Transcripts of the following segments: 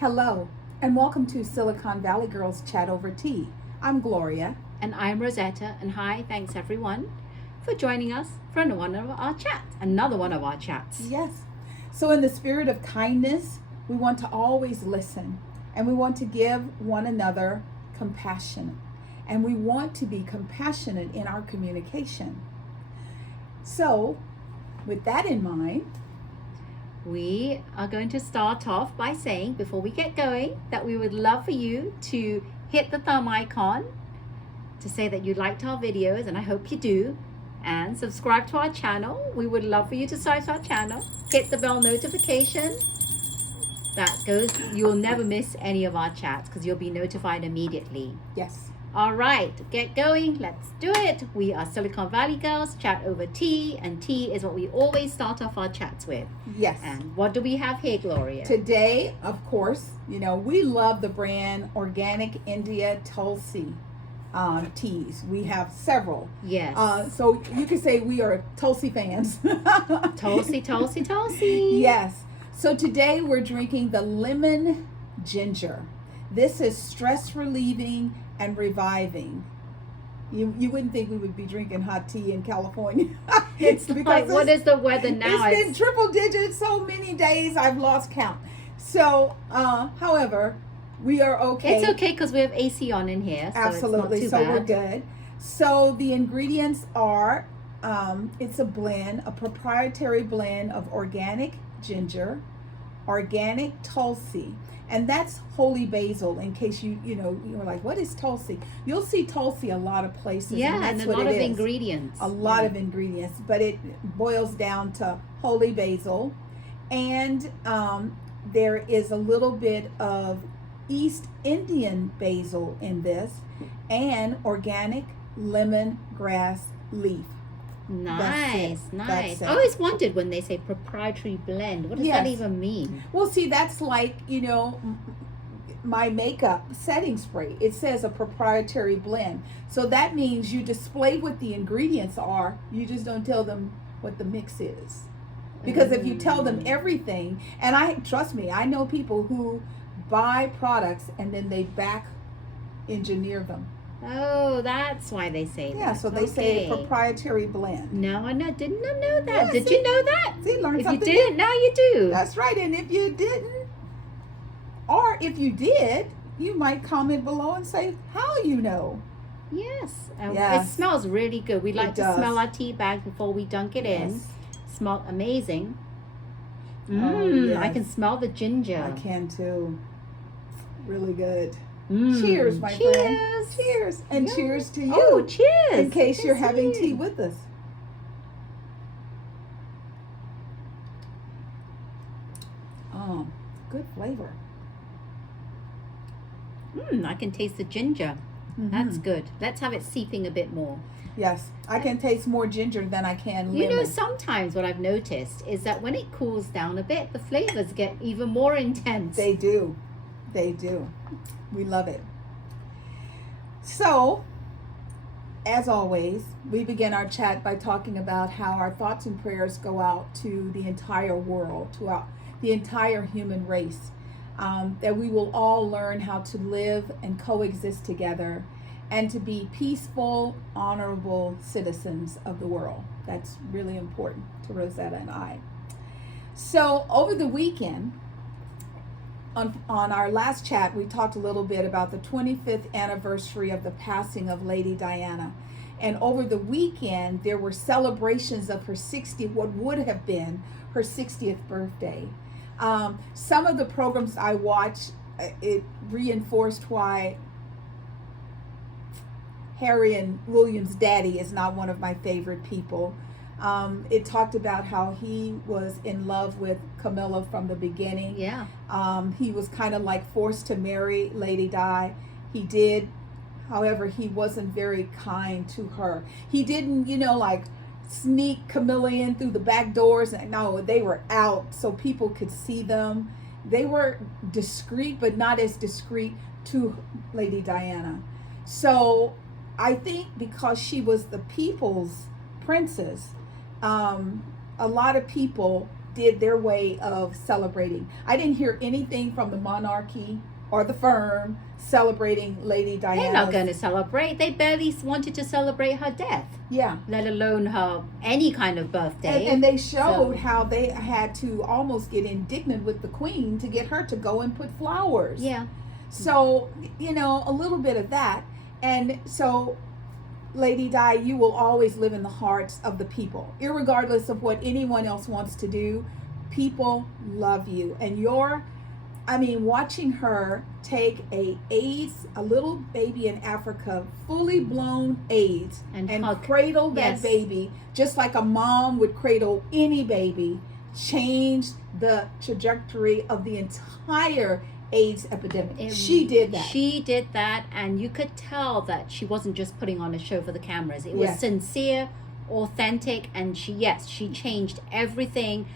Hello, and welcome to Silicon Valley Girls Chat Over Tea. I'm Gloria. And I'm Rosetta, and hi, thanks everyone for joining us for another one of our chats. Yes. So in the spirit of kindness, we want to always listen, and we want to give one another compassion, and we want to be compassionate in our communication. So, with that in mind, we are going to start off by saying, before we get going, that we would love for you to hit the thumb icon to say that you liked our videos, and I hope you do, and subscribe to our channel. We would love for you to subscribe to our channel. Hit the bell notification. You'll never miss any of our chats because you'll be notified immediately. yes. All right, get going. Let's do it. We are Silicon Valley Girls, chat over tea, and tea is what we always start off our chats with. Yes. And what do we have here, Gloria? Today, of course, we love the brand Organic India Tulsi teas. We have several. Yes. So you could say we are Tulsi fans. Tulsi. Yes. So today we're drinking the lemon ginger. This is stress relieving and reviving. You wouldn't think we would be drinking hot tea in California. It's like, what is the weather now? It's been triple digits so many days I've lost count. So, however, we are okay. It's okay because we have AC on in here. So absolutely. It's not too bad. We're good. So the ingredients are, it's a blend, a proprietary blend of organic ginger, organic Tulsi, and that's holy basil. In case you're like, what is Tulsi? You'll see Tulsi a lot of places. Yeah, and a lot of ingredients. A lot of ingredients, but it boils down to holy basil, and there is a little bit of East Indian basil in this, and organic lemongrass leaf. Nice. That's it. I always wondered when they say proprietary blend, what does that even mean? Well, see, that's like, my makeup setting spray. It says a proprietary blend. So that means you display what the ingredients are, you just don't tell them what the mix is. Because if you tell them everything, and trust me, I know people who buy products and then they back engineer them. Oh, that's why they say that. Yeah, so they say proprietary blend. No, I didn't know that. Yeah, Did you know that? See, learn if something. You didn't, now you do. That's right. And if you didn't, or if you did, you might comment below and say how you know. Yes. Yes. It smells really good. We like to does. smell our tea bags before we dunk it in. Yes. Smell amazing. Yes. I can smell the ginger. I can too. Really good. Mm. Cheers, my Cheers. friend. Cheers. And Yeah. cheers to you. Oh, cheers. In case you're Cheers to having you. tea with us. Good flavor. I can taste the ginger. Mm-hmm. That's good. Let's have it seeping a bit more. Yes, I can taste more ginger than I can lemon. Sometimes what I've noticed is that when it cools down a bit, the flavors get even more intense. They do. We love it. So, as always, we begin our chat by talking about how our thoughts and prayers go out to the entire world, to the entire human race, that we will all learn how to live and coexist together and to be peaceful, honorable citizens of the world. That's really important to Rosetta and I. So over the weekend, on our last chat, we talked a little bit about the 25th anniversary of the passing of Lady Diana. And over the weekend, there were celebrations of what would have been her 60th birthday. Some of the programs I watched, it reinforced why Harry and William's daddy is not one of my favorite people. It talked about how he was in love with Camilla from the beginning. Yeah. He was kind of like forced to marry Lady Di. He did. However, he wasn't very kind to her. He didn't, like sneak Camilla in through the back doors. No, they were out so people could see them. They were discreet, but not as discreet to Lady Diana. So I think because she was the people's princess, a lot of people did their way of celebrating. I didn't hear anything from the monarchy or the firm celebrating Lady Diana. They're not going to celebrate. They barely wanted to celebrate her death. Yeah. Let alone her any kind of birthday. And they showed how they had to almost get indignant with the Queen to get her to go and put flowers. Yeah. So, a little bit of that. And so, Lady Di, you will always live in the hearts of the people. Irregardless of what anyone else wants to do, people love you. And watching her take a little baby in Africa, fully blown AIDS, and cradle that baby just like a mom would cradle any baby, changed the trajectory of the entire AIDS epidemic. She did that. She did that, and you could tell that she wasn't just putting on a show for the cameras. It was sincere, authentic, and she changed everything.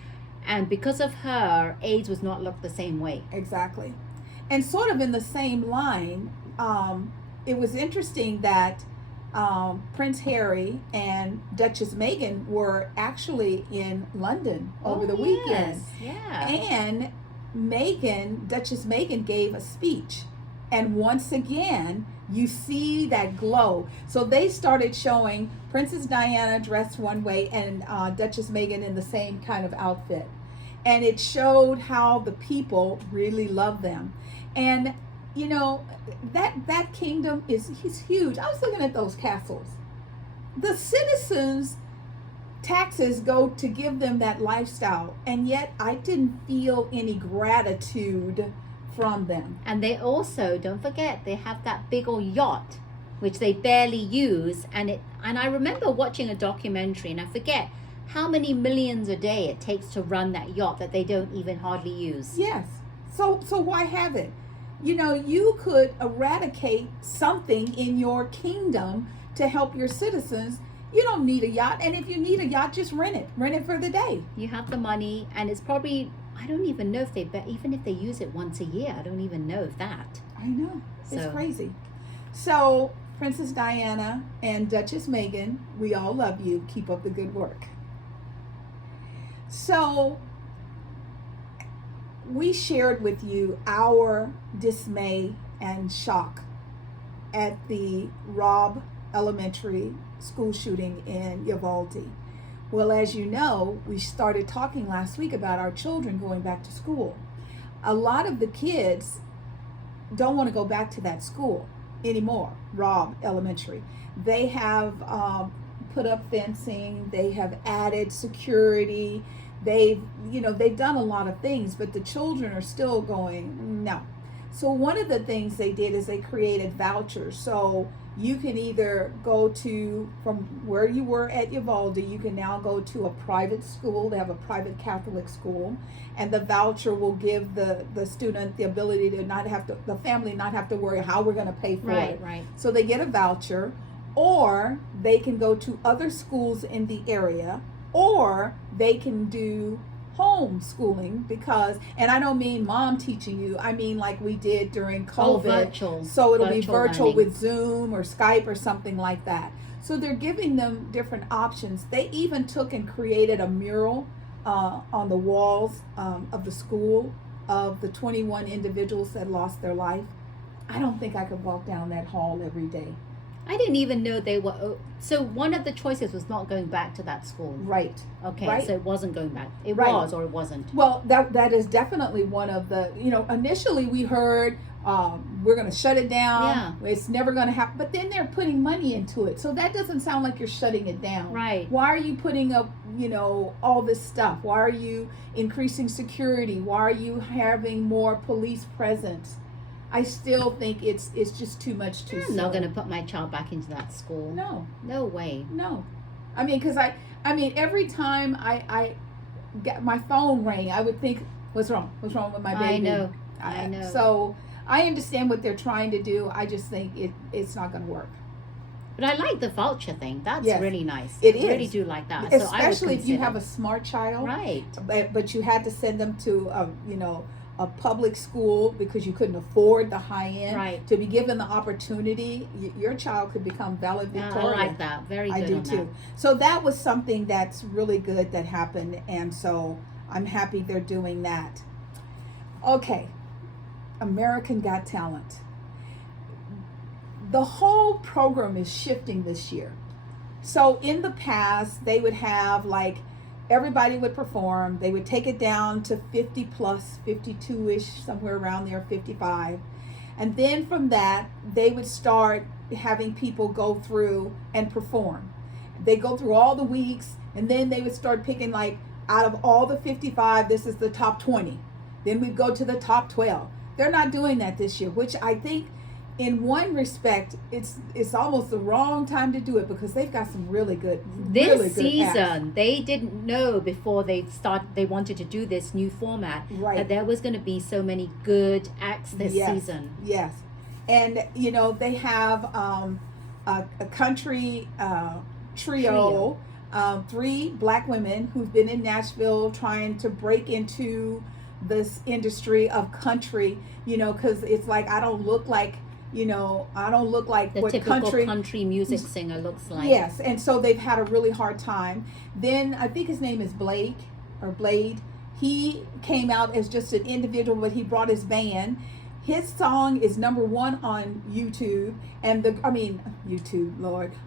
And because of her, AIDS was not looked the same way. Exactly. And sort of in the same line, it was interesting that Prince Harry and Duchess Meghan were actually in London over the weekend. Yeah. And Duchess Meghan gave a speech. And once again, you see that glow. So they started showing Princess Diana dressed one way and Duchess Meghan in the same kind of outfit. And it showed how the people really love them. And, that kingdom is huge. I was looking at those castles. The citizens' taxes go to give them that lifestyle. And yet I didn't feel any gratitude from them. And they also, don't forget, they have that big old yacht, which they barely use. And I remember watching a documentary, and I forget how many millions a day it takes to run that yacht that they don't even hardly use. Yes. So why have it? You could eradicate something in your kingdom to help your citizens. You don't need a yacht. And if you need a yacht, just rent it. Rent it for the day. You have the money, and it's probably, I don't even know if even if they use it once a year, I don't even know if that. I know. It's crazy. So, Princess Diana and Duchess Meghan, we all love you. Keep up the good work. So, we shared with you our dismay and shock at the Robb Elementary school shooting in Uvalde. Well, as you know, we started talking last week about our children going back to school. A lot of the kids don't want to go back to that school anymore, Robb Elementary. They have put up fencing, they have added security, they've done a lot of things, but the children are still going, no. So one of the things they did is they created vouchers. So you can either go to, from where you were at Uvalde, you can now go to a private school. They have a private Catholic school, and the voucher will give the student the ability to the family not have to worry how we're going to pay for it. Right. So they get a voucher, or they can go to other schools in the area, or they can do homeschooling, because, and I don't mean mom teaching you, I mean like we did during COVID. Virtual. So it'll be virtual learning with Zoom or Skype or something like that. So they're giving them different options. They even took and created a mural on the walls of the school of the 21 individuals that lost their life. I don't think I could walk down that hall every day. I didn't even know they were. So one of the choices was not going back to that school. Right. Okay. Right. So it wasn't going back. It Right. was, or it wasn't. Well, that is definitely one of the, initially we heard we're going to shut it down. Yeah. It's never going to happen. But then they're putting money into it. So that doesn't sound like you're shutting it down. Right. Why are you putting up, all this stuff? Why are you increasing security? Why are you having more police presence? I still think it's just too much too soon. I'm not going to put my child back into that school. No way. No. I mean, because every time I get my phone rang, I would think, what's wrong? What's wrong with my baby? I know. So I understand what they're trying to do. I just think it's not going to work. But I like the voucher thing. That's really nice. It I is. really do like that. Especially if you have a smart child. Right. But you had to send them to, a public school because you couldn't afford the high end. Right. To be given the opportunity, your child could become valedictorian. I like that. Very good. I do too. So that was something that's really good that happened, and so I'm happy they're doing that. Okay, American Got Talent. The whole program is shifting this year. So in the past, they would have like everybody would perform. They would take it down to 50 plus, 52-ish, somewhere around there, 55. And then from that, they would start having people go through and perform. They go through all the weeks, and then they would start picking like out of all the 55, this is the top 20. Then we'd go to the top 12. They're not doing that this year, which I think in one respect, it's almost the wrong time to do it because they've got some really good season acts. They didn't know before they wanted to do this new format that there was going to be so many good acts this season. Yes, and you know they have a country trio. 3 black women who've been in Nashville trying to break into this industry of country, you know, because it's like I don't look like the what typical country music singer looks like. Yes, and so they've had a really hard time. Then I think his name is Blade. He came out as just an individual, but he brought his band. His song is #1 on YouTube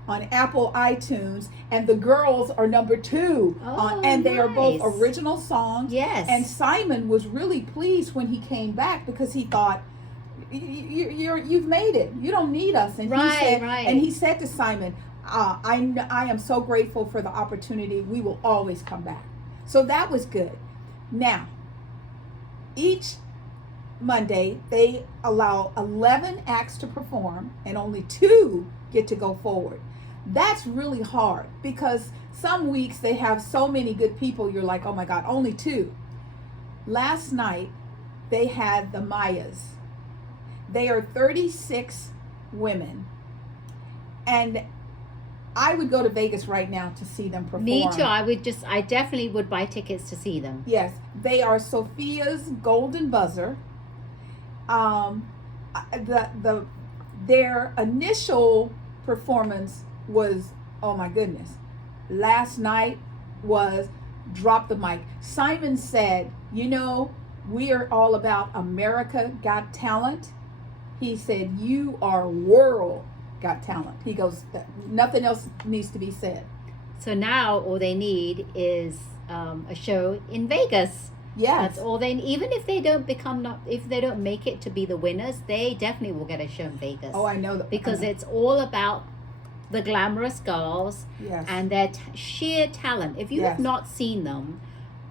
on Apple iTunes, and the girls are #2 and they are both original songs. Yes. And Simon was really pleased when he came back because he thought, you've made it. You don't need us. And he said to Simon, I am so grateful for the opportunity. We will always come back. So that was good. Now, each Monday they allow 11 acts to perform and only 2 get to go forward. That's really hard because some weeks they have so many good people. You're like, oh my God, only 2. Last night they had the Mayas. They are 36 women. And I would go to Vegas right now to see them perform. Me too. I definitely would buy tickets to see them. Yes. They are Sophia's Golden Buzzer. Their initial performance was, oh my goodness. Last night was Drop the Mic. Simon said, you know, we are all about America Got Talent. He said, you are world got talent. He goes, nothing else needs to be said. So now all they need is a show in Vegas. Yes. That's all they, even if they don't make it to be the winners, they definitely will get a show in Vegas. Oh, I know that. Because it's all about the glamorous girls and their sheer talent. If you have not seen them,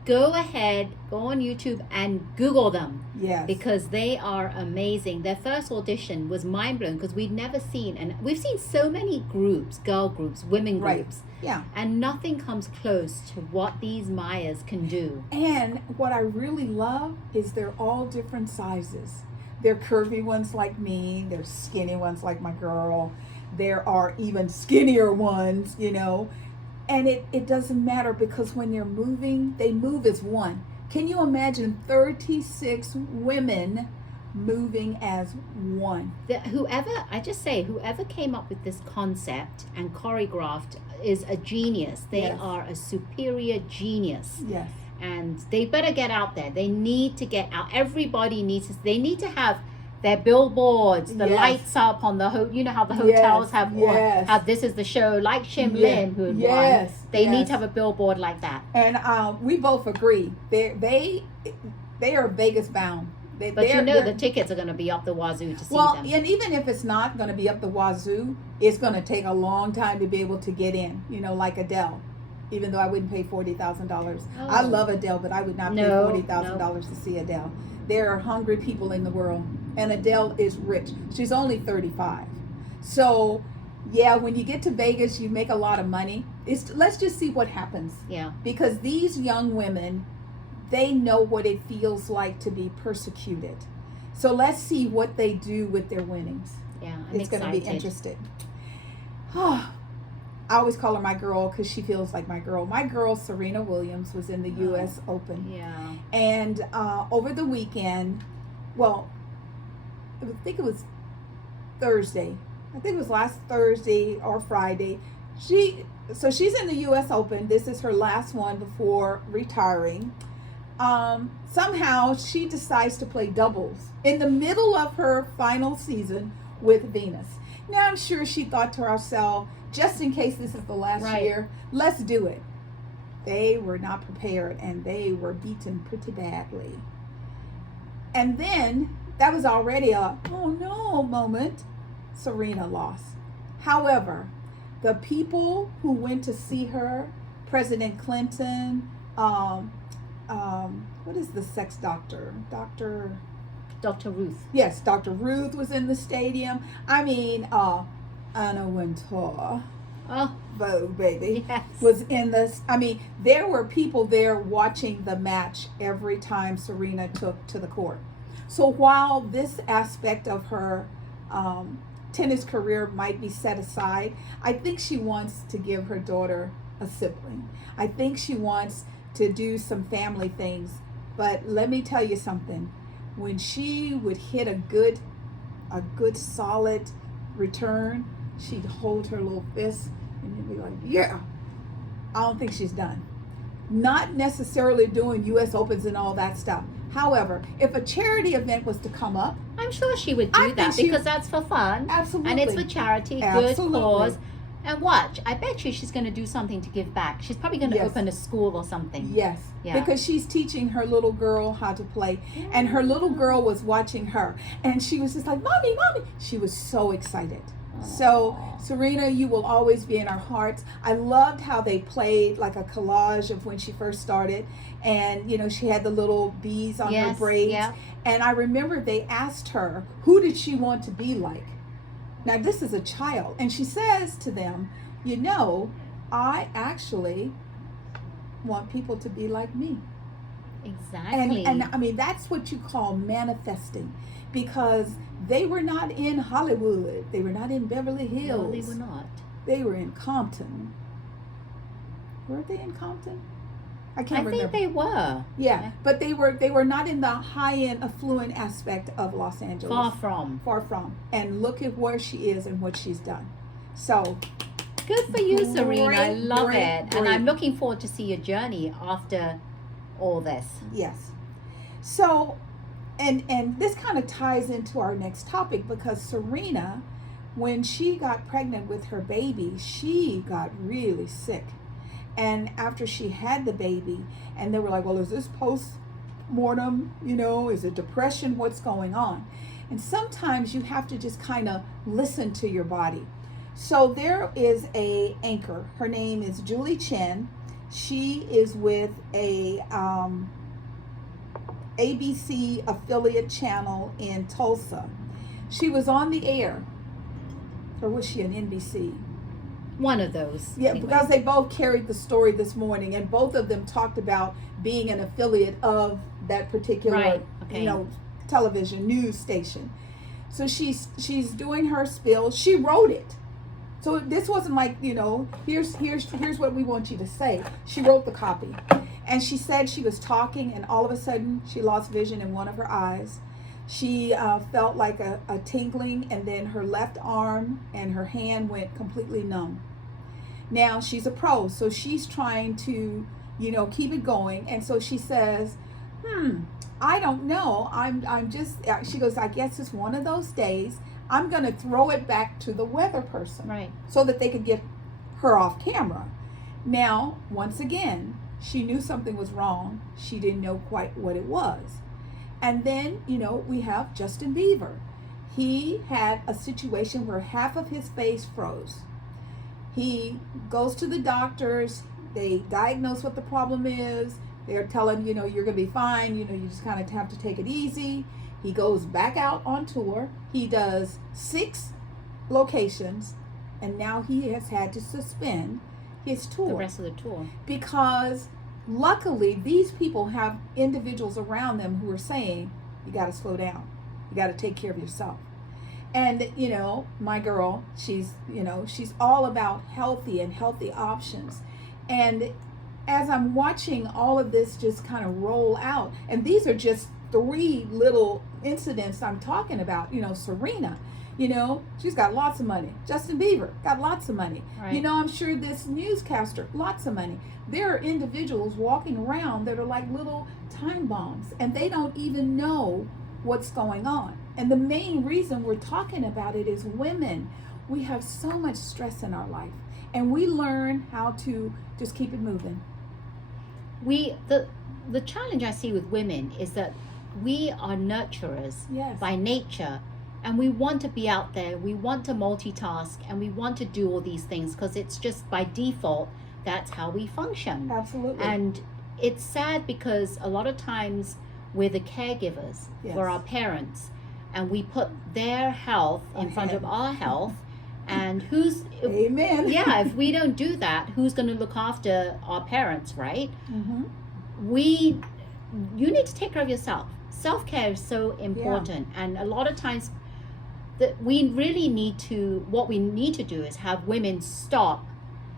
go ahead, go on YouTube and Google them. Yes. Because they are amazing. Their first audition was mind-blowing because we'd never seen, and we've seen so many groups, girl groups, women groups. Yeah. And nothing comes close to what these Mayas can do. And what I really love is they're all different sizes. They're curvy ones like me. There's skinny ones like my girl. There are even skinnier ones, you know. And it doesn't matter because when they're moving, they move as one. Can you imagine 36 women moving as one? Whoever came up with this concept and choreographed is a genius. They are a superior genius. Yes. And they better get out there. They need to get out. Everybody needs to, they need to have their billboards, the lights up on the you know how the hotels have this is the show, like Shim Lin who had won. They need to have a billboard like that. And we both agree. They are Vegas bound. The tickets are going to be up the wazoo to see them. Well, and even if it's not going to be up the wazoo, it's going to take a long time to be able to get in. You know, like Adele. Even though I wouldn't pay $40,000. I love Adele, but I would not pay $40,000 to see Adele. There are hungry people in the world, and Adele is rich. She's only 35. So, yeah, when you get to Vegas, you make a lot of money. Let's just see what happens. Yeah. Because these young women, they know what it feels like to be persecuted. So let's see what they do with their winnings. Yeah, it's going to be interesting. I always call her my girl because she feels like my girl. My girl, Serena Williams, was in the U.S. Open. Yeah. And over the weekend, well, I think it was Thursday. I think it was last Thursday or Friday. She's in the U.S. Open. This is her last one before retiring. somehow she decides to play doubles in the middle of her final season with Venus. Now I'm sure she thought to herself, just in case this is the last Right. year, let's do it. They were not prepared and they were beaten pretty badly. And then that was already a oh no moment. Serena lost. However, the people who went to see her, President Clinton, what is the sex doctor? Dr. Ruth. Yes, Dr. Ruth was in the stadium. I mean, Anna Wintour, Oh, Vogue baby, yes. was in this. I mean, there were people there watching the match every time Serena took to the court. So while this aspect of her tennis career might be set aside, I think she wants to give her daughter a sibling. I think she wants to do some family things. But let me tell you something. When she would hit a good solid return, she'd hold her little fist and you'd be like, yeah. I don't think she's done. Not necessarily doing U.S. Opens and all that stuff. However, if a charity event was to come up, I'm sure she would I do think that she- because that's for fun. absolutely. And it's for charity, Absolutely. good cause. And watch, I bet you she's going to do something to give back. She's probably going to Yes. open a school or something. Yes, Yeah. because she's teaching her little girl how to play. And her little girl was watching her. And she was just like, Mommy, Mommy. She was so excited. So, Serena, you will always be in our hearts. I loved how they played like a collage of when she first started. And, you know, she had the little bees on her Yes, braids. yeah. And I remember they asked her, who did she want to be like? Now, this is a child. And she says to them, you know, I actually want people to be like me. Exactly. And I mean, that's what you call manifesting, because they were not in Hollywood. They were not in Beverly Hills. No, they were not. They were in Compton. Were they in Compton? I can't I remember. think they were. Yeah, but they were not in the high-end affluent aspect of Los Angeles. Far from. And look at where she is and what she's done. So Good for you, Serena. I Great, love great, it. And great. I'm looking forward to see your journey after all this. yes. So and this kind of ties into our next topic, because Serena, when she got pregnant with her baby, she got really sick. And after she had the baby, and they were like, well, is this post-mortem? You know, is it depression? What's going on? And sometimes you have to just kind of listen to your body. So there is a anchor. Her name is Julie Chen. She is with a ABC affiliate channel in Tulsa. She was on the air, or was she an NBC? One of those. Yeah, anyway. because they both carried the story this morning, and both of them talked about being an affiliate of that particular, Right, okay. you know, television news station. So she's doing her spill. She wrote it. So this wasn't like, you know, here's what we want you to say. She wrote the copy. And she said she was talking, and all of a sudden she lost vision in one of her eyes. She felt like a tingling, and then her left arm and her hand went completely numb. Now, she's a pro, so she's trying to, you know, keep it going. And so she says, I don't know. I'm just, she goes, I guess it's one of those days. I'm going to throw it back to the weather person. Right. So that they could get her off camera. Now, once again, she knew something was wrong. She didn't know quite what it was. And then, you know, we have Justin Bieber. He had a situation where half of his face froze. He goes to the doctors. They diagnose what the problem is. They're telling, you know, you're going to be fine. You know, you just kind of have to take it easy. He goes back out on tour. He does 6 locations. And now he has had to suspend his tour. The rest of the tour. Because luckily, these people have individuals around them who are saying, you got to slow down. You got to take care of yourself. And, you know, my girl, she's all about healthy options. And as I'm watching all of this just kind of roll out, and these are just 3 little incidents I'm talking about, you know, Serena, You know, she's got lots of money. Justin Bieber got lots of money. Right. You know, I'm sure this newscaster, lots of money. There are individuals walking around that are like little time bombs, and they don't even know what's going on. And the main reason we're talking about it is women. We have so much stress in our life, and we learn how to just keep it moving. The challenge I see with women is that we are nurturers Yes. by nature, and we want to be out there, we want to multitask, and we want to do all these things because it's just by default that's how we function. Absolutely. And it's sad because a lot of times we're the caregivers Yes. for our parents, and we put their health in front of our health. And Amen. yeah, if we don't do that, who's going to look after our parents, right? Mm-hmm. You need to take care of yourself. Self-care is so important. And a lot of times that we really need to, what we need to do is have women stop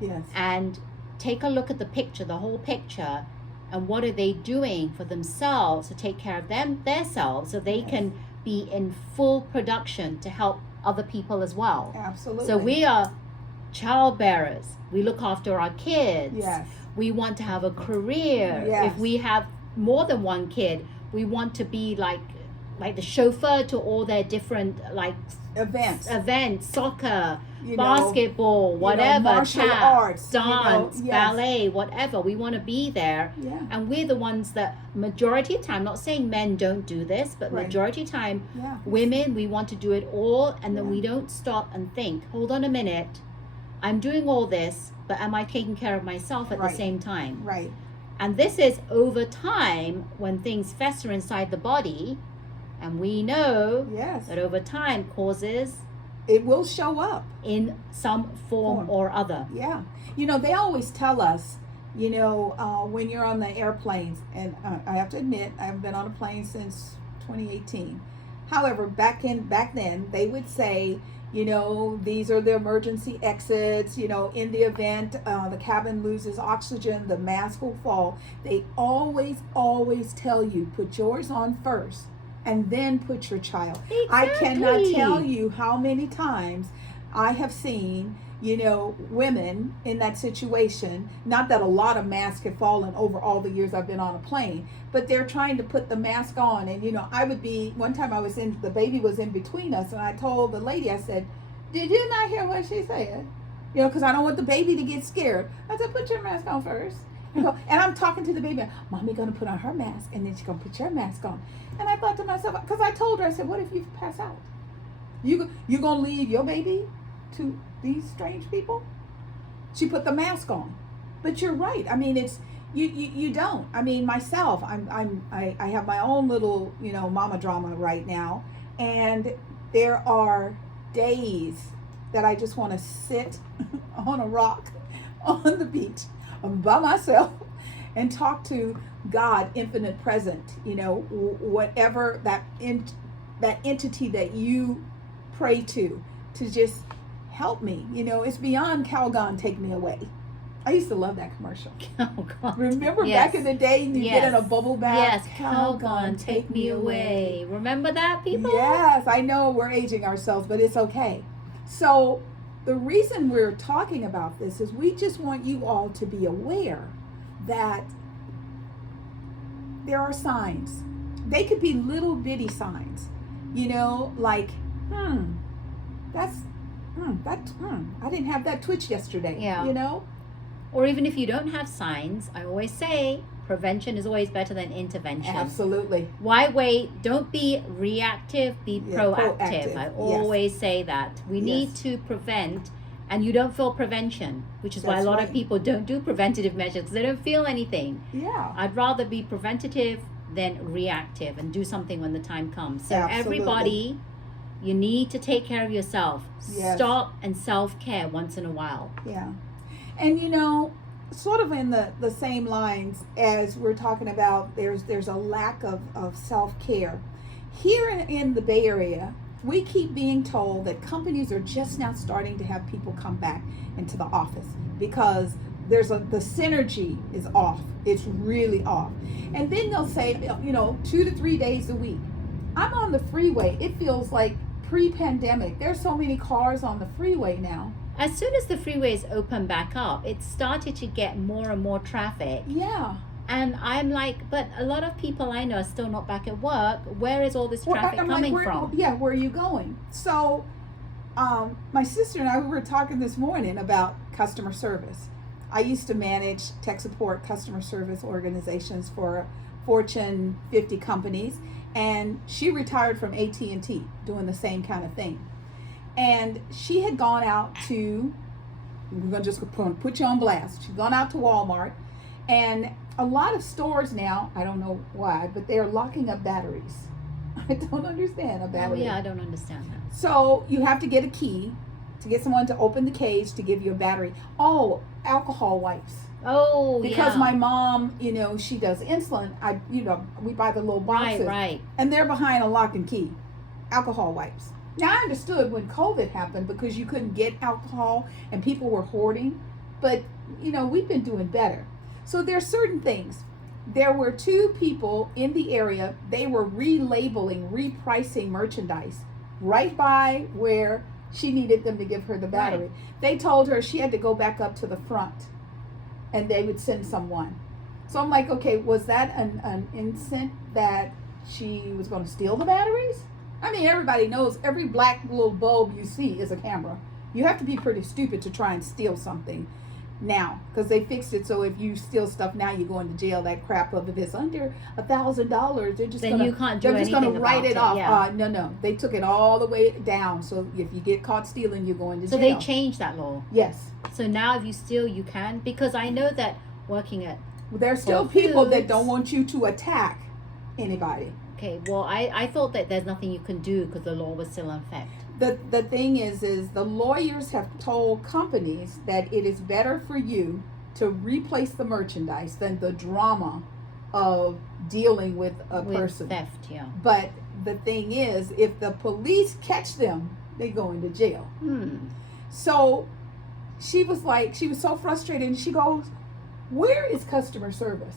Yes. and take a look at the picture, the whole picture, and what are they doing for themselves to take care of themselves so they Yes. can be in full production to help other people as well. Absolutely. So we are child bearers. We look after our kids. Yes. We want to have a career. Yes. If we have more than one kid, we want to be like the chauffeur to all their different events, soccer, You know, basketball, whatever, martial tap, arts, dance, yes. ballet, whatever. We want to be there. Yeah. And we're the ones that majority of time, not saying men don't do this, but Right. majority of time, Yeah. women, we want to do it all, and then Yeah. we don't stop and think, hold on a minute, I'm doing all this, but am I taking care of myself at Right. the same time? Right. And this is over time when things fester inside the body, and we know Yes. that over time causes It will show up. in some form or other. Yeah. You know, they always tell us, you know, when you're on the airplanes, and I have to admit, I haven't been on a plane since 2018. However, back then, they would say, you know, these are the emergency exits, you know, in the event the cabin loses oxygen, the mask will fall. They always tell you, put yours on first and then put your child. I cannot Exactly. tell you how many times I have seen, you know, women in that situation. Not that a lot of masks have fallen over all the years I've been on a plane, but they're trying to put the mask on. And, you know, one time the baby was in between us, and I told the lady, I said, did you not hear what she said? You know, because I don't want the baby to get scared. I said, put your mask on first. And I'm talking to the baby, Mommy gonna put on her mask, and then she's gonna put your mask on. And I thought to myself, because I told her, I said, what if you pass out? You gonna leave your baby to these strange people? She put the mask on. But you're right. I mean, it's you don't. I mean, myself, I have my own little, you know, mama drama right now, and there are days that I just want to sit on a rock on the beach by myself and talk to God, infinite present, you know, whatever that entity that you pray to just help me. You know, it's beyond Calgon, take me away. I used to love that commercial. Oh, God. Remember Yes. back in the day, you get in a bubble bath. Yes, Calgon, take me away. Remember that, people? Yes, I know we're aging ourselves, but it's okay. So the reason we're talking about this is we just want you all to be aware that there are signs. They could be little bitty signs, you know, like, I didn't have that twitch yesterday, Yeah. you know? Or even if you don't have signs, I always say prevention is always better than intervention. Absolutely. Why wait? Don't be reactive, be Yeah, proactive. proactive, I yes. always say that. We need Yes. to prevent, and you don't feel prevention, which is why a That's lot right. of people don't do preventative measures because they don't feel anything. Yeah. I'd rather be preventative than reactive and do something when the time comes. So Absolutely. everybody, you need to take care of yourself. Yes. Stop and self-care once in a while. Yeah. And you know, sort of in the same lines as we're talking about, there's a lack of self-care. Here in the Bay Area, we keep being told that companies are just now starting to have people come back into the office because the synergy is off. It's really off. And then they'll say, you know, 2 to 3 days a week. I'm on the freeway. It feels like pre-pandemic. There's so many cars on the freeway now. As soon as the freeways open back up, it started to get more and more traffic. Yeah. And I'm like, but a lot of people I know are still not back at work. Where is all this traffic coming from? Yeah, where are you going? So, my sister and I, we were talking this morning about customer service. I used to manage tech support customer service organizations for Fortune 50 companies, and she retired from AT&T doing the same kind of thing. And she had gone out to, we're going to just put you on blast. She'd gone out to Walmart, and a lot of stores now, I don't know why, but they're locking up batteries. I don't understand a battery. Oh, yeah, I don't understand that. So you have to get a key to get someone to open the cage to give you a battery. Oh, alcohol wipes. Oh, Because yeah. my mom, she does insulin. We buy the little boxes. Right. And they're behind a lock and key. Alcohol wipes. Now, I understood when COVID happened because you couldn't get alcohol and people were hoarding. But, we've been doing better. So there are certain things. There were 2 people in the area. They were relabeling, repricing merchandise right by where she needed them to give her the battery. Right. They told her she had to go back up to the front and they would send someone. So I'm like, okay, was that an instant that she was going to steal the batteries? I mean, everybody knows every black little bulb you see is a camera. You have to be pretty stupid to try and steal something now, because they fixed it so if you steal stuff now, you're going to jail. That crap of if it's under $1,000, they're just Then you can't do they're just anything going to write about it off. Yeah. No, they took it all the way down. So if you get caught stealing, you're going to So jail. they changed that law. Yes. So now if you steal, you can? Because I know that working at... There's still Whole people that Foods. don't want you to attack anybody. Okay, well, I thought that there's nothing you can do because the law was still in effect. The thing is the lawyers have told companies that it is better for you to replace the merchandise than the drama of dealing with a person. Theft, yeah. But the thing is, if the police catch them, they go into jail. So she was so frustrated, and she goes, "Where is customer service?"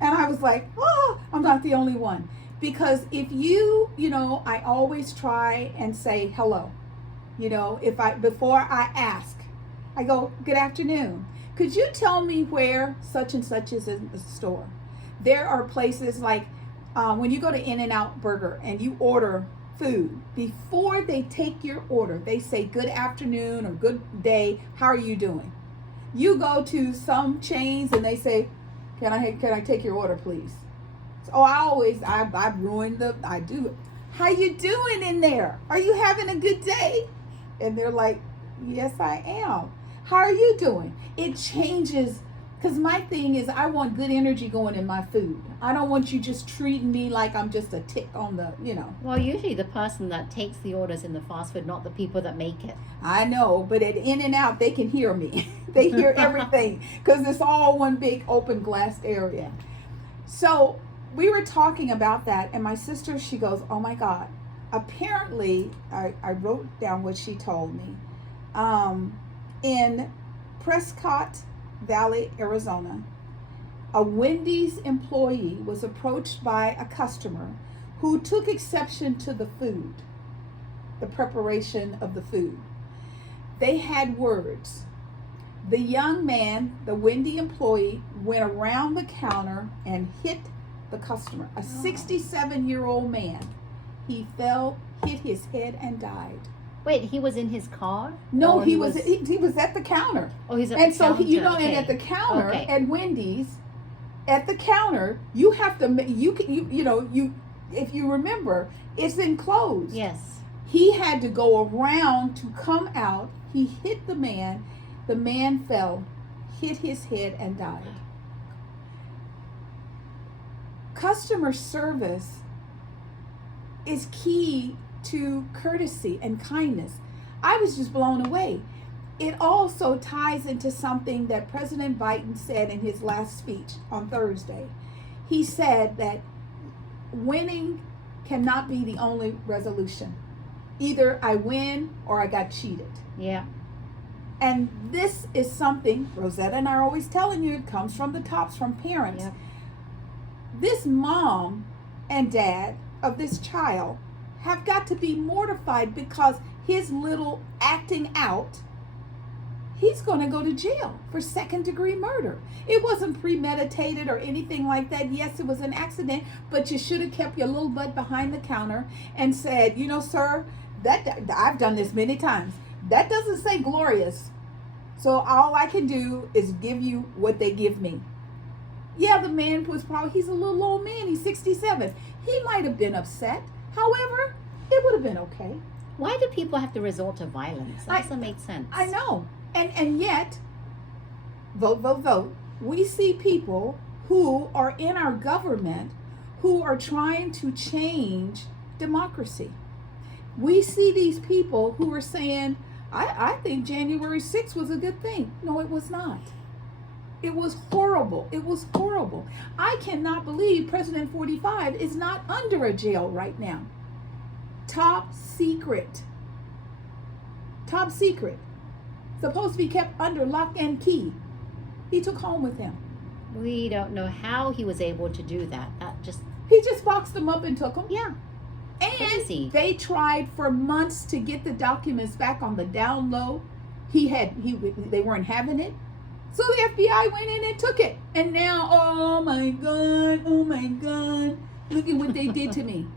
And I was like, "Oh, I'm not the only one." Because if I always try and say hello. Before I ask, I go, "Good afternoon. Could you tell me where such and such is in the store?" There are places like when you go to In-N-Out Burger and you order food, before they take your order, they say good afternoon or good day, how are you doing? You go to some chains and they say, can I take your order, please? So I do it. How you doing in there? Are you having a good day? And they're like, yes, I am. How are you doing? It changes, because my thing is I want good energy going in my food. I don't want you just treating me like I'm just a tick on the. Well, usually the person that takes the orders in the fast food, not the people that make it. I know, but at In-N-Out, they can hear me. They hear everything because it's all one big open glass area. So we were talking about that, and my sister, she goes, oh my God. Apparently, I wrote down what she told me. In Prescott Valley, Arizona, a Wendy's employee was approached by a customer who took exception to the food, the preparation of the food. They had words. The young man, the Wendy employee, went around the counter and hit the customer, a 67-year-old man. He fell, hit his head, and died. Wait, he was in his car? No, he was at the counter. Oh, he's at and the so counter. and at the counter Okay. at Wendy's, at the counter, you have to if you remember, it's enclosed. Yes. He had to go around to come out. He hit the man. The man fell, hit his head, and died. Customer service is key to courtesy and kindness. I was just blown away. It also ties into something that President Biden said in his last speech on Thursday. He said that winning cannot be the only resolution. Either I win or I got cheated. Yeah. And this is something, Rosetta and I are always telling you, it comes from the tops, from parents. Yep. This mom and dad of this child have got to be mortified because his little acting out, he's going to go to jail for second-degree murder. It wasn't premeditated or anything like that. Yes, it was an accident, but you should have kept your little butt behind the counter and said, you know, sir, that I've done this many times. That doesn't say glorious. So all I can do is give you what they give me. Yeah, the man was probably, he's a little old man. He's 67. He might have been upset. However, it would have been okay. Why do people have to resort to violence? That doesn't make sense. I know. And yet, vote, vote, vote. We see people who are in our government who are trying to change democracy. We see these people who are saying, I think January 6th was a good thing. No, it was not. It was horrible. It was horrible. I cannot believe President 45 is not under a jail right now. Top secret. Top secret. Supposed to be kept under lock and key. He took home with him. We don't know how he was able to do that. He just boxed them up and took them. Yeah. And crazy. They tried for months to get the documents back on the down low. They weren't having it. So the FBI went in and took it. And now, oh my God, look at what they did to me.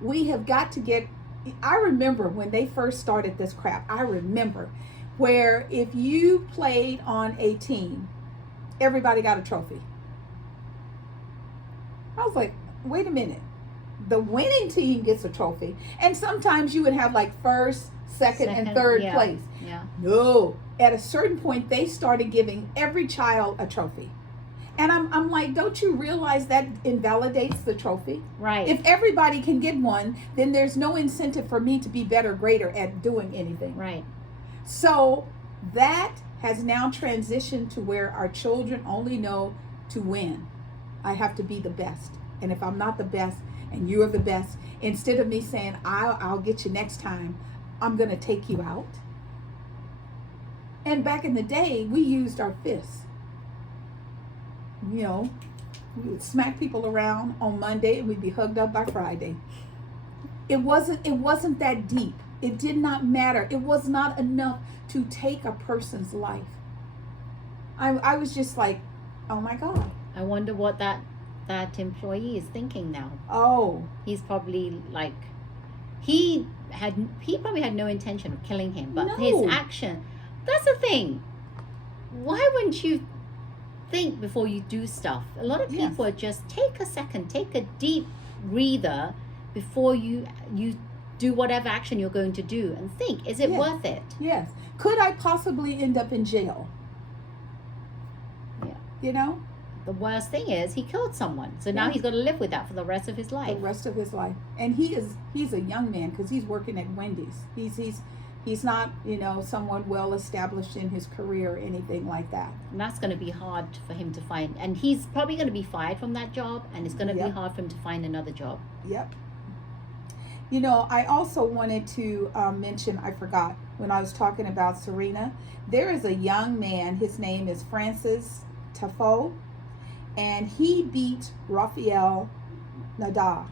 We have got to get, I remember when they first started this crap, I remember where if you played on a team, everybody got a trophy. I was like, wait a minute. The winning team gets a trophy. And sometimes you would have like first, second and third place. Yeah. No. At a certain point, they started giving every child a trophy. And I'm like, don't you realize that invalidates the trophy? Right. If everybody can get one, then there's no incentive for me to be better, greater at doing anything. Right. So that has now transitioned to where our children only know to win. I have to be the best. And if I'm not the best and you're the best, instead of me saying, I'll get you next time, I'm going to take you out. And back in the day, we used our fists. You know, we would smack people around on Monday and we'd be hugged up by Friday. It wasn't that deep. It did not matter. It was not enough to take a person's life. I was just like, oh my God. I wonder what that employee is thinking now. Oh. He's probably like, he probably had no intention of killing him, but No. his action, that's the thing. Why wouldn't you think before you do stuff? A lot of people are just take a second, take a deep breather before you do whatever action you're going to do and think, is it worth it? Yes. Could I possibly end up in jail? Yeah. You know? The worst thing is he killed someone. So now he's got to live with that for the rest of his life. The rest of his life. And he's a young man because he's working at Wendy's. He's not, you know, someone well established in his career or anything like that. And that's going to be hard for him to find. And he's probably going to be fired from that job, and it's going to be hard for him to find another job. Yep. You know, I also wanted to mention, I forgot, when I was talking about Serena, there is a young man, his name is Francis Tiafoe, and he beat Rafael Nadal.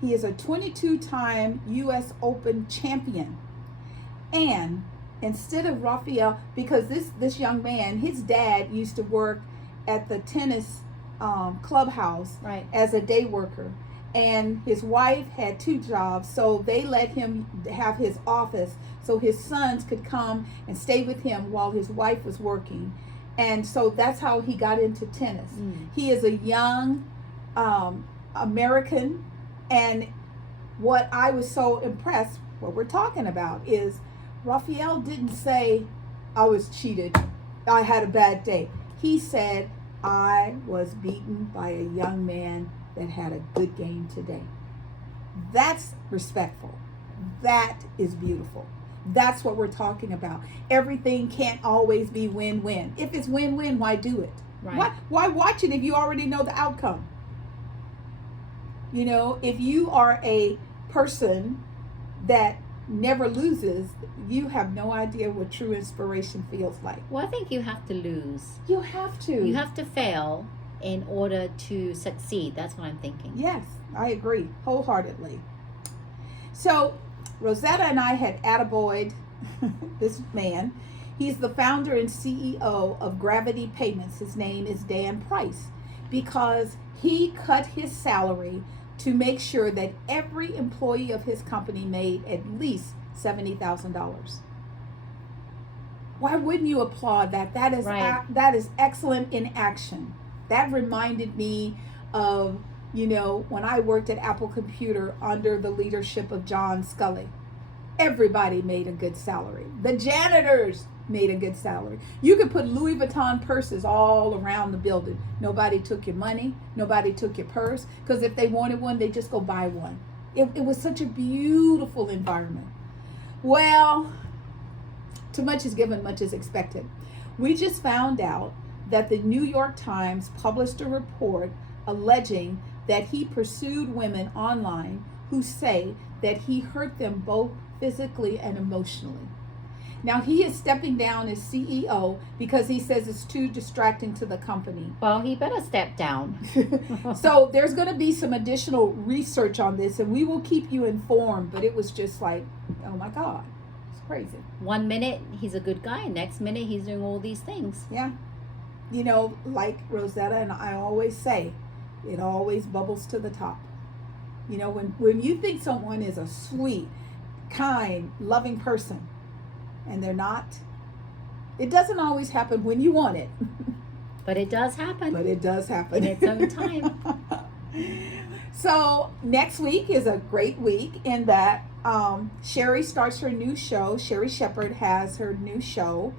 He is a 22-time U.S. Open champion. And instead of Rafael, because this young man, his dad used to work at the tennis clubhouse as a day worker. And his wife had 2 jobs, so they let him have his office so his sons could come and stay with him while his wife was working. And so that's how he got into tennis. He is a young American, and what I was so impressed, what we're talking about is Rafael didn't say, I was cheated, I had a bad day. He said, I was beaten by a young man that had a good game today. That's respectful. That is beautiful. That's what we're talking about. Everything can't always be win-win. If it's win-win, why do it? Right. Why watch it if you already know the outcome? You know, if you are a person that never loses, you have no idea what true inspiration feels like. Well, I think you have to lose. You have to. You have to fail in order to succeed. That's what I'm thinking. Yes, I agree wholeheartedly. So Rosetta and I had attaboyed this man. He's the founder and CEO of Gravity Payments. His name is Dan Price, because he cut his salary to make sure that every employee of his company made at least $70,000. Why wouldn't you applaud that? That is Right. that is excellent in action. That reminded me of, when I worked at Apple Computer under the leadership of John Scully. Everybody made a good salary. The janitors made a good salary. You could put Louis Vuitton purses all around the building. Nobody took your money. Nobody took your purse, because if they wanted one, they just go buy one. It was such a beautiful environment. Well, too much is given, much is expected. We just found out that the New York Times published a report alleging that he pursued women online who say that he hurt them both physically and emotionally. Now, he is stepping down as CEO because he says it's too distracting to the company. Well, he better step down. So there's going to be some additional research on this, and we will keep you informed. But it was just like, oh my God, it's crazy. 1 minute he's a good guy, next minute he's doing all these things. Yeah. Like Rosetta and I always say, it always bubbles to the top. When you think someone is a sweet, kind, loving person, and they're not, it doesn't always happen when you want it. But it does happen. But it does happen. In its own time. So next week is a great week in that Sherri starts her new show. Sherri Sheperd has her new show.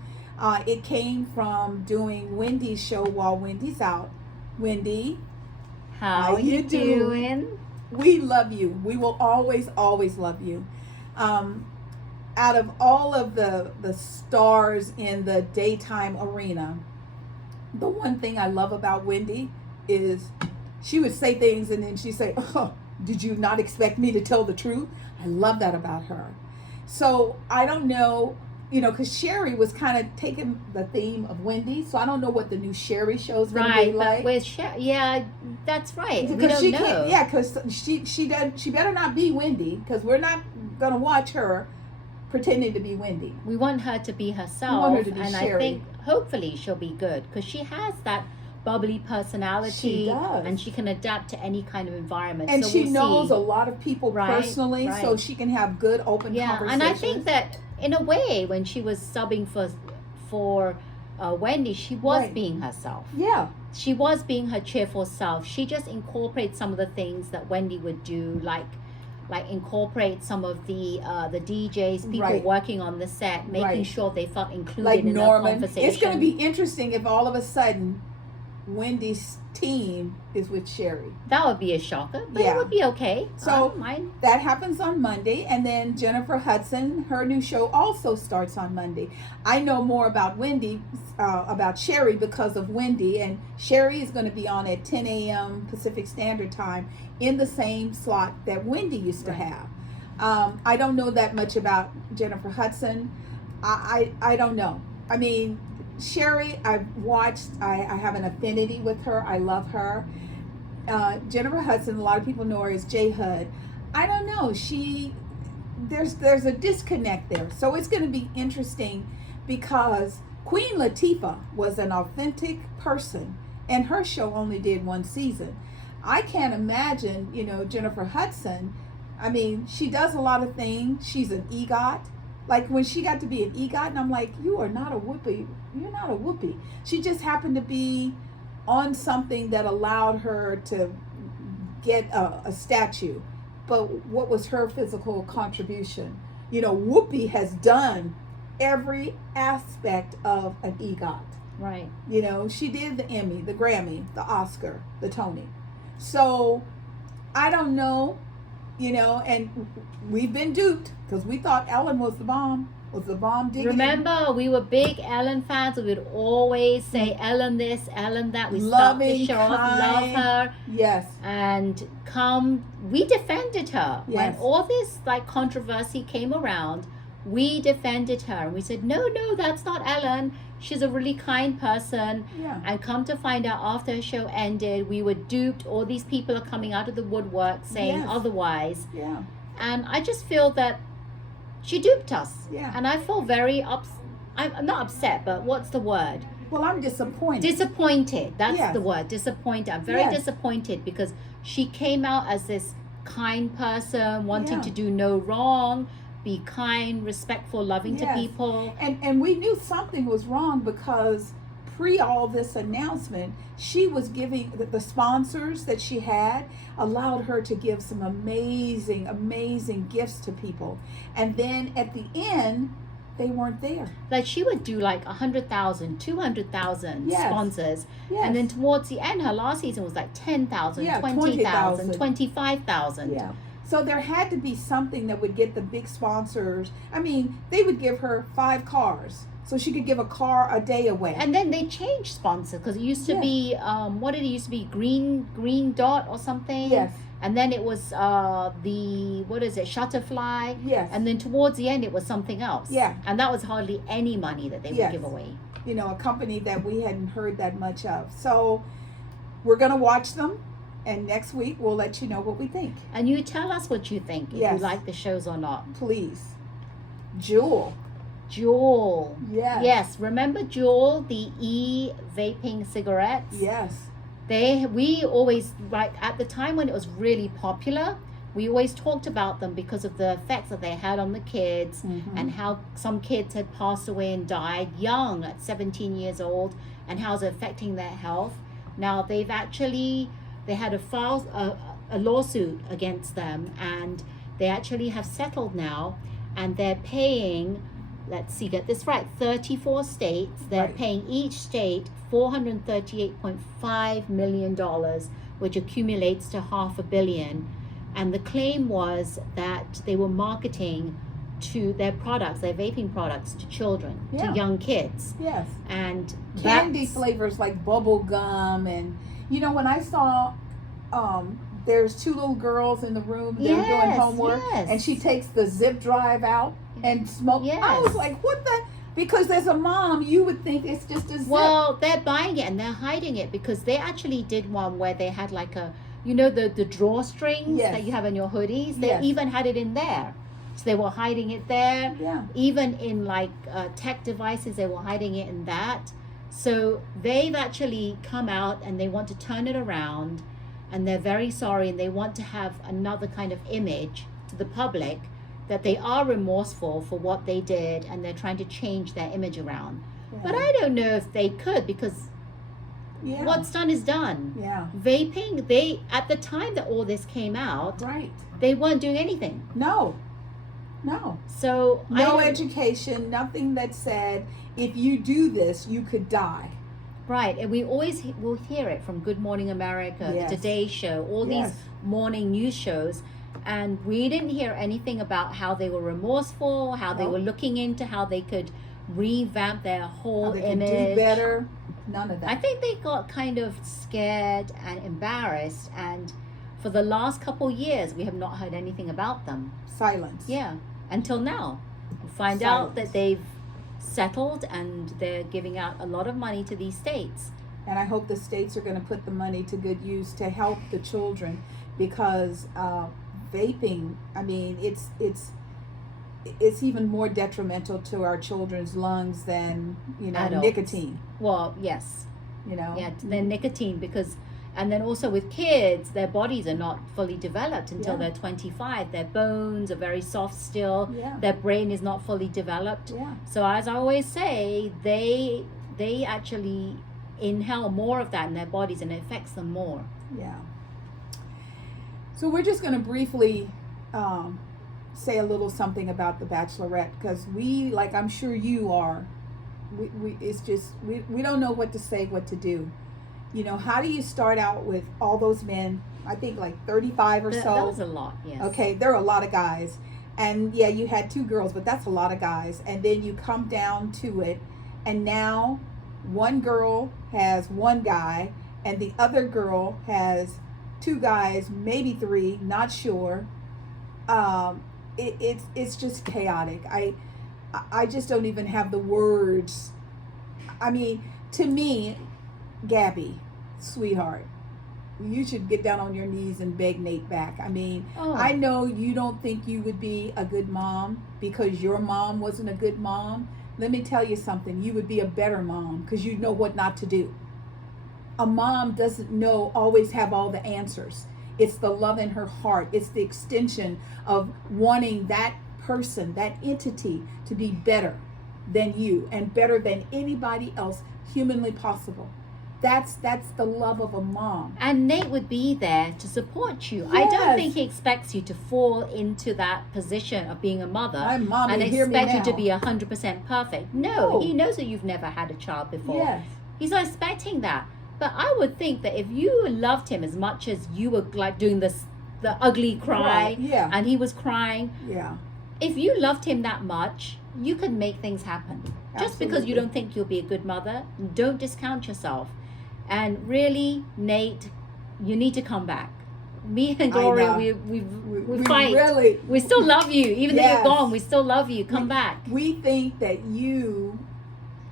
It came from doing Wendy's show while Wendy's out. Wendy, How you doing? we love you. We will always, always love you. Out of all of the stars in the daytime arena, the one thing I love about Wendy is she would say things and then she'd say, oh, did you not expect me to tell the truth? I love that about her. So I don't know, because Sherri was kind of taking the theme of Wendy. So I don't know what the new Sherri show's going to be like. But with yeah, that's right. We Because don't she know. can't, yeah, because she better not be Wendy, because we're not going to watch her pretending to be Wendy. We want her to be herself. We want her to be and Sherri. I think hopefully she'll be good, because she has that bubbly personality. She does. And she can adapt to any kind of environment. And so she we'll knows see. a lot of people personally, so she can have good open conversations. And I think that in a way, when she was subbing for Wendy, she was Right. being herself. Yeah. She was being her cheerful self. She just incorporates some of the things that Wendy would do, like incorporate some of the DJs, people Right. working on the set, making Right. sure they felt included Like in Norman. the conversation. It's going to be interesting if all of a sudden Wendy's team is with Sherri. That would be a shocker, but Yeah. it would be okay. So- I don't mind. That happens on Monday, and then Jennifer Hudson, her new show also starts on Monday. I know more about about Sherri because of Wendy, and Sherri is going to be on at 10 a.m. Pacific Standard Time in the same slot that Wendy used to Right. have. I don't know that much about Jennifer Hudson. I don't know. I mean, Sherri, I've watched. I have an affinity with her. I love her. Jennifer Hudson, a lot of people know her as J Hud. I don't know. There's a disconnect there. So it's going to be interesting because Queen Latifah was an authentic person, and her show only did one season. I can't imagine, Jennifer Hudson. I mean, she does a lot of things. She's an EGOT. Like when she got to be an EGOT, and I'm like, you are not a whoopee. You're not a whoopee. She just happened to be on something that allowed her to get a statue. But what was her physical contribution? Whoopi has done every aspect of an EGOT. Right. She did the Emmy, the Grammy, the Oscar, the Tony. So I don't know, and we've been duped because we thought Ellen was the bomb. Was the bomb digging? Remember, we were big Ellen fans. We would always say Ellen this, Ellen that. We stopped the Loving, show off, love kind. her. Yes. And we defended her. Yes. When all this controversy came around, we defended her. And we said, no, that's not Ellen. she's a really kind person. Yeah. And come to find out, after her show ended, we were duped. All these people are coming out of the woodwork saying Yes. otherwise. Yeah. And I just feel that she duped us. Yeah. And I feel very I'm not upset, but what's the word? Well, I'm disappointed. Disappointed. That's Yes. the word. Disappointed. I'm very Yes. disappointed because she came out as this kind person, wanting Yeah. to do no wrong, be kind, respectful, loving to Yes. people. And we knew something was wrong because pre all this announcement, she was giving the sponsors that she had allowed her to give some amazing gifts to people. And then at the end, they weren't there. Like she would do like 100,000, 200,000 Yes. sponsors. Yes. And then towards the end, her last season was like 10,000, Yeah, 20,000, 20,000. 25,000. Yeah. So there had to be something that would get the big sponsors. I mean, they would give her 5 cars, so she could give a car a day away. And then they changed sponsors because it used to Yeah. be what did it used to be? Green Dot or something. Yes. And then it was the what is it? Shutterfly. Yes. And then towards the end it was something else. Yeah. And that was hardly any money that they would Yes. give away. You know, a company that we hadn't heard that much of. So we're going to watch them, and next week we'll let you know what we think. And you tell us what you think, if Yes. you like the shows or not. Please. Juul. Juul. Yes. Yes, remember Juul, the e-vaping cigarettes? Yes. We always, like at the time when it was really popular, we always talked about them because of the effects that they had on the kids, Mhm. and how some kids had passed away and died young at 17 years old, and how it's affecting their health. Now they had a lawsuit against them, and they actually have settled now, and they're paying, let's see, get this right, 34 states, they're Right. paying each state $438.5 million, which accumulates to $500 million. And the claim was that they were marketing to their products, their vaping products, to children, Yeah. to young kids. Yes. And Candy that's- flavors like bubble gum, and you know, when I saw there's 2 little girls in the room, they were doing Yes, homework, yes. and she takes the zip drive out and smoke. I Yes. was like, what the? Because as a mom, you would think it's just a zip. Well, they're buying it and they're hiding it, because they actually did one where they had like the drawstrings Yes. that you have in your hoodies. They Yes. even had it in there. So they were hiding it there. Yeah. Even in like tech devices, they were hiding it in that. So they've actually come out and they want to turn it around, and they're very sorry, and they want to have another kind of image to the public that they are remorseful for what they did, and they're trying to change their image around. Yeah. But I don't know if they could, because Yeah. what's done is done. Yeah. Vaping, at the time that all this came out, Right. they weren't doing anything. No. So No education, nothing that said if you do this, you could die. Right, and we always will hear it from Good Morning America, Yes. the Today Show, all Yes. these morning news shows, and we didn't hear anything about how they were remorseful, how they No. were looking into how they could revamp their whole How they image. could do better. None of that. I think they got kind of scared and embarrassed, and for the last couple years, we have not heard anything about them. Silence. Yeah, until now. We find out Silence. that they've settled and they're giving out a lot of money to these states. And I hope the states are going to put the money to good use to help the children, because vaping, I mean, it's even more detrimental to our children's lungs than, you know, Adults. nicotine, Well, yes. you know. Yeah, their nicotine, because, and then also with kids, their bodies are not fully developed until Yeah. they're 25. Their bones are very soft still. Yeah. Their brain is not fully developed. Yeah. So as I always say, they actually inhale more of that in their bodies, and it affects them more. Yeah. So we're just going to briefly say a little something about the Bachelorette, because we, like I'm sure you are, it's just, we don't know what to say, what to do. You know, how do you start out with all those men? I think like 35 or so. That was a lot, yes. Okay, there are a lot of guys. And yeah, you had 2 girls, but that's a lot of guys. And then you come down to it, and now one girl has 1 guy, and the other girl has 2 guys, maybe 3, not sure. It's just chaotic. I just don't even have the words. I mean, to me, Gabby, sweetheart, you should get down on your knees and beg Nate back. I mean, Oh. I know you don't think you would be a good mom because your mom wasn't a good mom. Let me tell you something. You would be a better mom because you know what not to do. A mom doesn't always have all the answers. It's the love in her heart. It's the extension of wanting that person, that entity, to be better than you and better than anybody else humanly possible. That's the love of a mom. And Nate would be there to support you. Yes. I don't think he expects you to fall into that position of being a mother My mommy, and hear me expect you to now. be 100% perfect. No, he knows that you've never had a child before. Yes. He's not expecting that. But I would think that if you loved him as much as you were like doing the ugly cry, Right, yeah. and he was crying, Yeah. if you loved him that much, you could make things happen. Just because you Absolutely. don't think you'll be a good mother, don't discount yourself. And really, Nate, you need to come back. Me and Gloria, we fight. Really, We still love you. Even though Yes. you're gone, we still love you. Come back. we think that you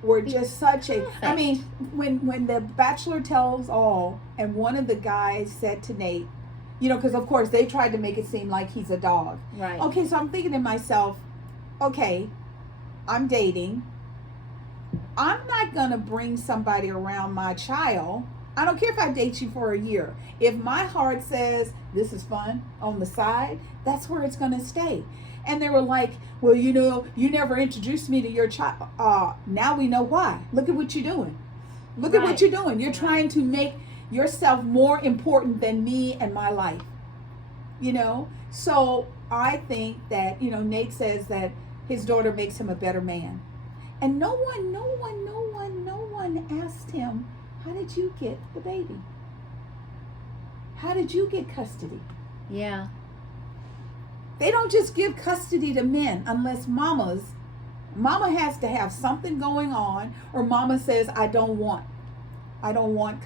were just such a. I Perfect. mean, when the Bachelor tells all, and one of the guys said to Nate, because of course they tried to make it seem like he's a dog. Right. Okay, so I'm thinking to myself, okay, I'm dating. I'm not going to bring somebody around my child. I don't care if I date you for a year. If my heart says this is fun on the side, that's where it's going to stay. And they were like, well, you never introduced me to your child. Now we know why. Look at what you're doing. Look at what Right. you're doing. You're Right. trying to make yourself more important than me and my life. So I think that, Nate says that his daughter makes him a better man. And no one asked him, how did you get the baby? How did you get custody? Yeah. They don't just give custody to men unless mama has to have something going on, or mama says, I don't want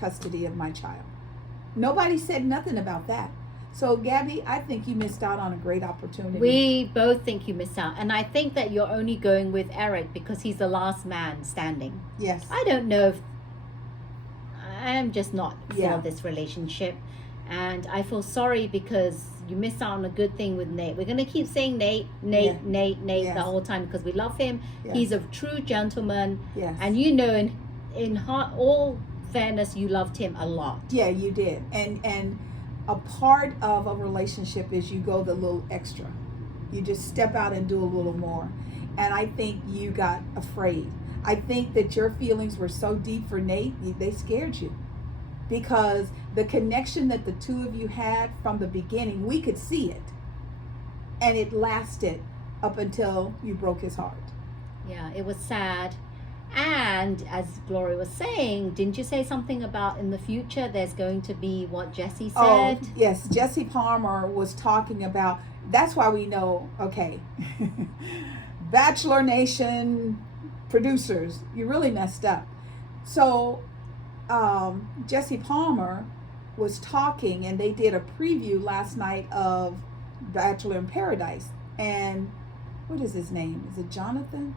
custody of my child. Nobody said nothing about that. So Gabby, I think you missed out on a great opportunity. We both think you missed out. And I think that you're only going with Eric because he's the last man standing. Yes. I don't know if I'm just not Yeah. for this relationship. And I feel sorry because you missed out on a good thing with Nate. We're going to keep saying Nate Yeah. the Yes. whole time because we love him. Yes. He's a true gentleman. Yes. And in heart, all fairness, you loved him a lot. Yeah, you did. And a part of a relationship is you go the little extra. You just step out and do a little more. And I think you got afraid. I think that your feelings were so deep for Nate, they scared you. Because the connection that the two of you had from the beginning, we could see it. And it lasted up until you broke his heart. Yeah, it was sad. And as Gloria was saying, didn't you say something about in the future there's going to be what Jesse said? Oh, yes. Jesse Palmer was talking about, that's why we know, okay, Bachelor Nation producers, you really messed up. So Jesse Palmer was talking, and they did a preview last night of Bachelor in Paradise. And what is his name? Is it Jonathan?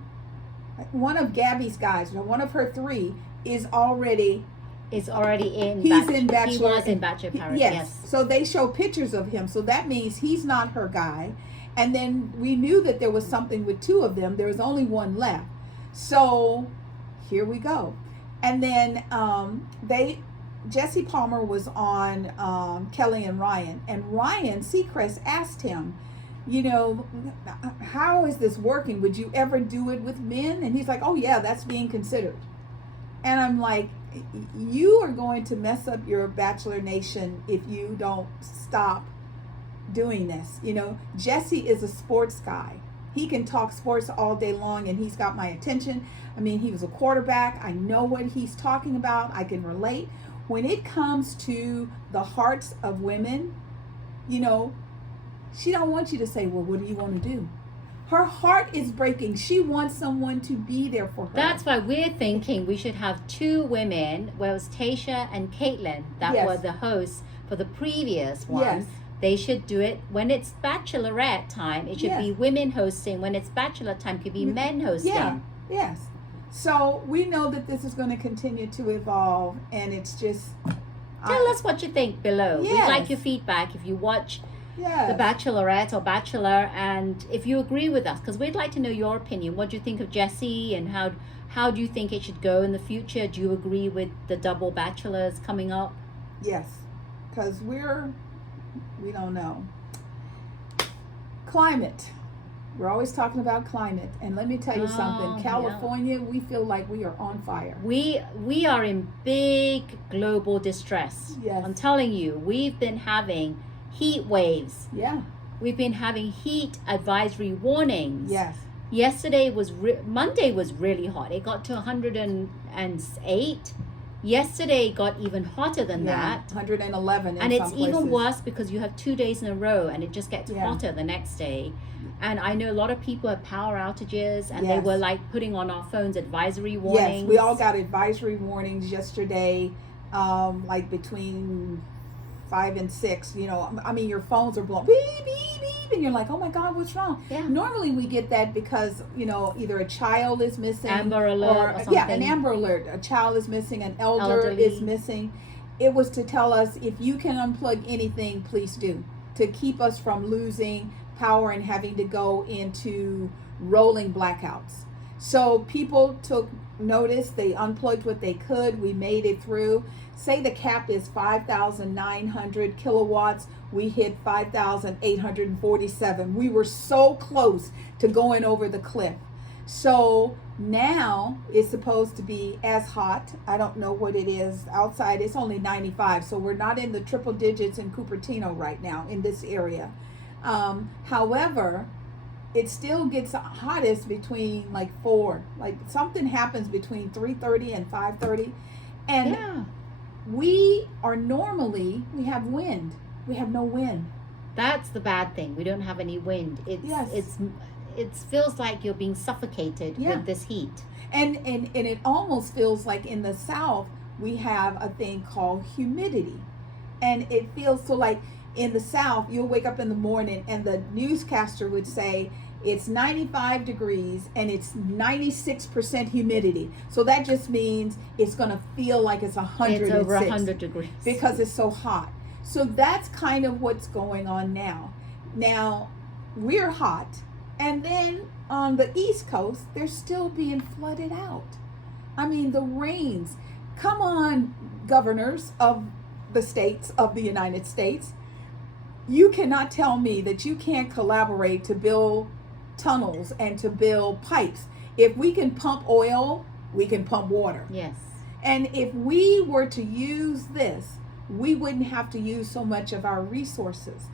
One of Gabby's guys, one of her three, is already Is already in. He's in Bachelor. He was in Bachelor Paradise. Yes. So they show pictures of him. So that means he's not her guy. And then we knew that there was something with two of them. There was only one left. So here we go. And then Jesse Palmer was on Kelly and Ryan. And Ryan Seacrest asked him, how is this working? Would you ever do it with men? And he's like, oh yeah, that's being considered. And I'm like, you are going to mess up your Bachelor Nation if you don't stop doing this. Jesse is a sports guy. He can talk sports all day long, and he's got my attention. I mean, he was a quarterback. I know what he's talking about. I can relate. When it comes to the hearts of women, she don't want you to say, well, what do you want to do? Her heart is breaking. She wants someone to be there for her. That's why we're thinking we should have two women, where it was Tasha and Caitlin, that Yes. were the hosts for the previous one. Yes. They should do it when it's Bachelorette time. It should Yes. be women hosting. When it's Bachelor time, it could be men hosting. Yeah, yes. So we know that this is going to continue to evolve, and it's just. Tell us what you think below. Yes. We'd like your feedback if you watch Yes. The Bachelorette or Bachelor, and if you agree with us, because we'd like to know your opinion. What do you think of Jesse, and how do you think it should go in the future? Do you agree with the double bachelors coming up? Yes, because we don't know. Climate. We're always talking about climate, and let me tell you something. California, we feel like we are on fire. We are in big global distress. Yes. I'm telling you, we've been having heat waves. Yeah. We've been having heat advisory warnings. Yes. Monday was really hot. It got to 108. Yesterday got even hotter than that. 111 and it's even worse because you have 2 days in a row and it just gets hotter the next day. And I know a lot of people have power outages, and they were like putting on our phones advisory warnings. Yes, we all got advisory warnings yesterday, like between 5 and 6. You know, I mean, your phones are blowing beep, beep, beep, and you're like, oh my God, what's wrong? Yeah. Normally we get that because, you know, either a child is missing. Amber alert or something. Yeah, an Amber Alert. A child is missing, an elderly is missing. It was to tell us, if you can unplug anything, please do, to keep us from losing power and having to go into rolling blackouts. So people took notice. They unplugged what they could. We made it through. Say the cap is 5,900 kilowatts. We hit 5,847. We were so close to going over the cliff. So now it's supposed to be as hot. I don't know what it is outside. It's only 95. So we're not in the triple digits in Cupertino right now in this area. However, it still gets hottest between like 4. Like something happens between 3:30 and 5:30. And we have wind. We have no wind. That's the bad thing. We don't have any wind. It feels like you're being suffocated with this heat. And it almost feels like in the South we have a thing called humidity. And it feels so like in the South, you'll wake up in the morning and the newscaster would say it's 95 degrees and it's 96% humidity. So that just means it's going to feel like it's 106. It's over 100 degrees. Because it's so hot. So that's kind of what's going on now. Now, we're hot. And then on the East Coast, they're still being flooded out. I mean, the rains. Come on, governors of the states of the United States. You cannot tell me that you can't collaborate to build tunnels and to build pipes. If we can pump oil, we can pump water. Yes. And if we were to use this, we wouldn't have to use so much of our resources.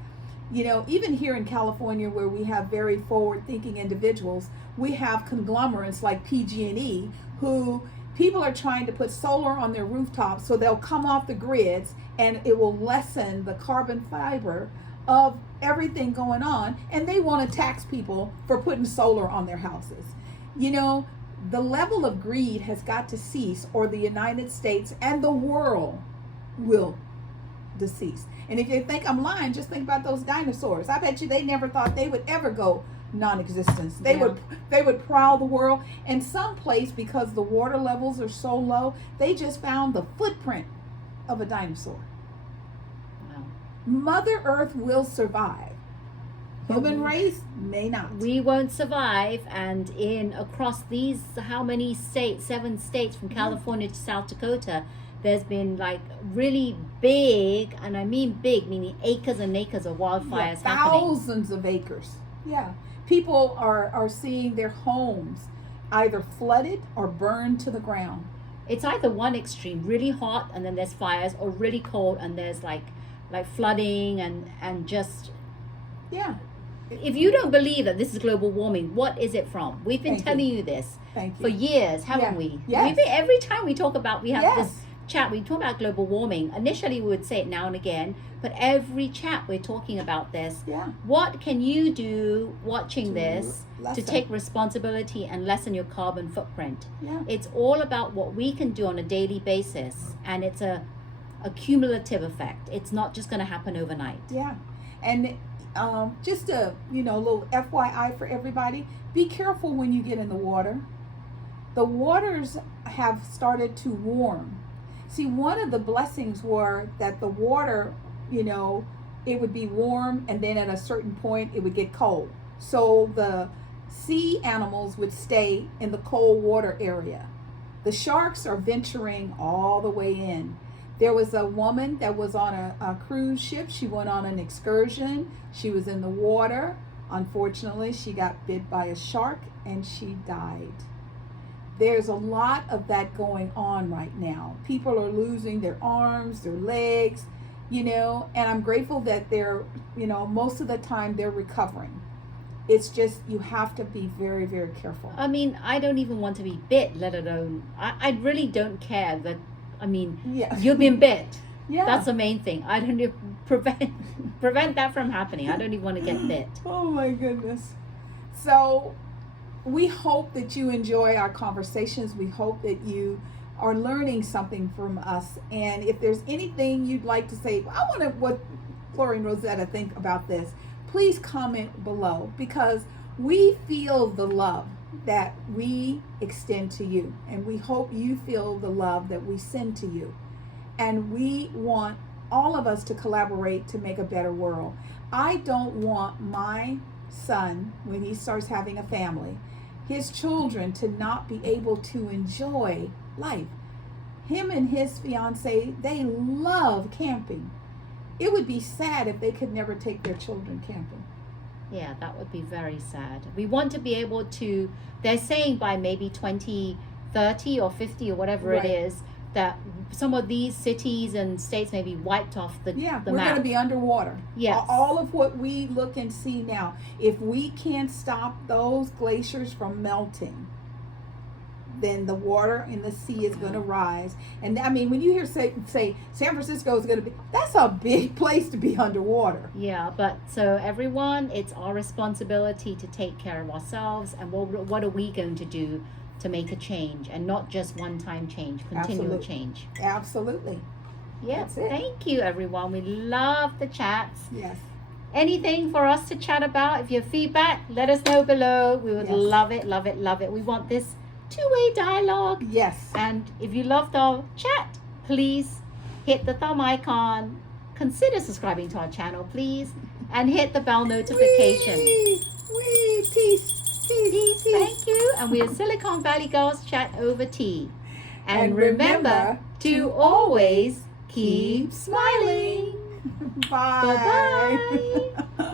You know, even here in California, where we have very forward-thinking individuals, we have conglomerates like PG&E who people are trying to put solar on their rooftops so they'll come off the grids and it will lessen the carbon fiber of everything going on, and they want to tax people for putting solar on their houses. You know, the level of greed has got to cease, or the United States and the world will decease. And if you think I'm lying, just think about those dinosaurs. I bet you they never thought they would ever go non-existence. They would prowl the world, and someplace, because the water levels are so low, they just found the footprint of a dinosaur. Wow. Mother Earth will survive. Human race may not. We won't survive. And across these, how many states? 7 states from California to South Dakota, there's been like really big, and I mean big, meaning acres and acres of wildfires happening. Thousands of acres. Yeah. People are seeing their homes either flooded or burned to the ground. It's either one extreme, really hot, and then there's fires, or really cold and there's like flooding and just. Yeah. If you don't believe that this is global warming, what is it from? We've been telling you this for years, haven't we? Yes. Every time we talk about, we have this chat, we talk about global warming. Initially, we would say it now and again, but every chat we're talking about this. Yeah. What can you do watching this to take responsibility and lessen your carbon footprint? Yeah. It's all about what we can do on a daily basis, and it's a cumulative effect. It's not just going to happen overnight. Yeah. And just a little FYI for everybody, be careful when you get in the water. the waters have started to warm. See, one of the blessings were that the water, you know, it would be warm, and then at a certain point it would get cold. So the sea animals would stay in the cold water area. The sharks are venturing all the way in. There was a woman that was on a cruise ship. She went on an excursion. She was in the water. Unfortunately, she got bit by a shark and she died. There's a lot of that going on right now. People are losing their arms, their legs, you know, and I'm grateful that they're, you know, most of the time they're recovering. It's just, you have to be very, very careful. I mean, I don't even want to be bit, let alone, I really don't care that, I mean, Yeah. you've been bit. Yeah. That's the main thing. I don't even prevent that from happening. I don't even want to get bit. Oh my goodness. So we hope that you enjoy our conversations. We hope that you are learning something from us. And if there's anything you'd like to say, I wonder what Gloria and Rosetta think about this. Please comment below, because we feel the love that we extend to you. And we hope you feel the love that we send to you. And we want all of us to collaborate to make a better world. I don't want my son, when he starts having a family, his children to not be able to enjoy life. Him and his fiance, they love camping. It would be sad if they could never take their children camping. Yeah, that would be very sad. We want to be able to, they're saying by maybe 2030 or 50 or whatever Right. it is, that some of these cities and states may be wiped off the Yeah, the we're map. going to be underwater. Yes. All of what we look and see now, if we can't stop those glaciers from melting, then the water in the sea is going to rise. And I mean, when you hear say San Francisco is going to be, that's a big place to be underwater. Yeah, but so everyone, it's our responsibility to take care of ourselves, and what are we going to do to make a change, and not just one-time change, continual Absolutely. change. Absolutely. Yeah, That's it. thank you everyone. We love the chats. Yes. Anything for us to chat about? If you have feedback, let us know below. We would Yes. love it, love it, love it. We want this two-way dialogue. Yes. And if you loved our chat, please hit the thumb icon. Consider subscribing to our channel, please. And hit the bell notification. Wee, peace. Peace. Thank you. And we are Silicon Valley Girls Chat over tea. And And remember to always keep smiling. Bye. Bye-bye.